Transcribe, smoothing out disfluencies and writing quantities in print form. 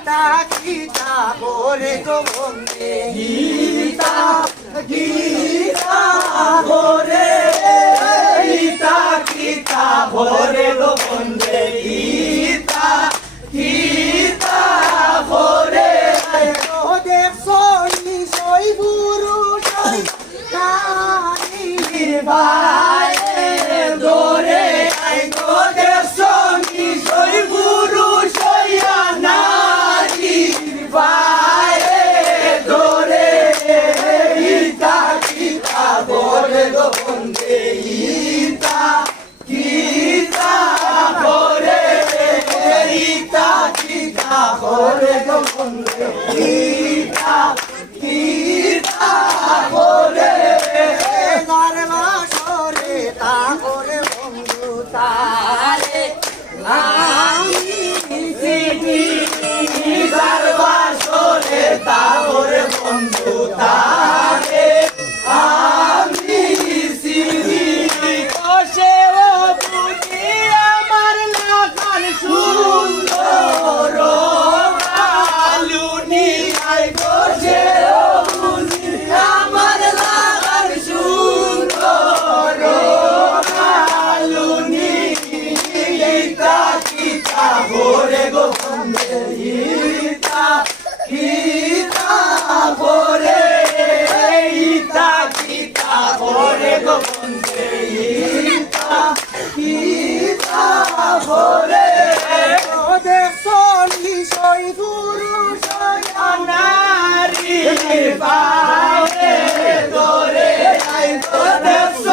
গীতা গীতা করে গো বন্দে গীতা গীতা করে গীতা গীতা ভরে গো বন্দে গীতা গীতা ভরে দেখছো নিশয় গুরু ভাই দোরে আই গো দেখছো নিশয় গুরু সইয়া নারী ভাই দোরে গীতা গীতা ভরে গো বন্দে গীতা গীতা ভরে গীতা গীতা ভরে গো বন্দে গীতা গীতা ভরে গারবাসরে তা করে বন্ধু তারে আমি চিনি গারবাসরে তা করে বন্ধু তারে আমি চিনি কষে ও বুঝি আমার লাগান সুন্দর আলুনি আই কষে ও বুঝি আমার লাগান সুন্দর আলুনি গীতা গীতা ভরে গো বন্দে গীতা গীতা ভরে গীতা গীতা ভরে গো বন্দে গীতা গীতা ভরে দেখছো নিশয় গুরু সয়া নারী বাহে দোরে আই দেখছো